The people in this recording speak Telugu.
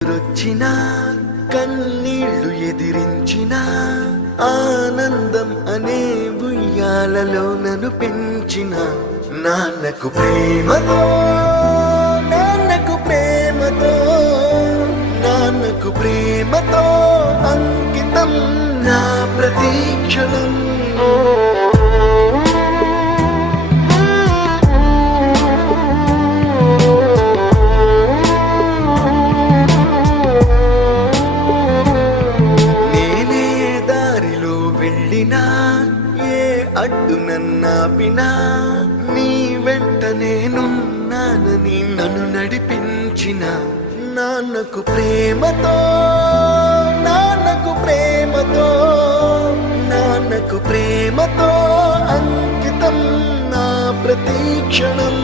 రొచ్చిన కన్నీళ్లు ఎదిరించిన ఆనందం అనే ఉయ్యాలలో నన్ను పెంచిన నాన్నకు ప్రేమతో నాన్నకు ప్రేమతో నాన్నకు ప్రేమతో అంకితం నా ప్రతీక్షణం. ఏ అడ్డు నన్నాపినా నీ వెంట నేనున్నానని నన్ను నడిపించిన నాన్నకు ప్రేమతో నాన్నకు ప్రేమతో నాన్నకు ప్రేమతో అంకితం నా ప్రతీక్షణం.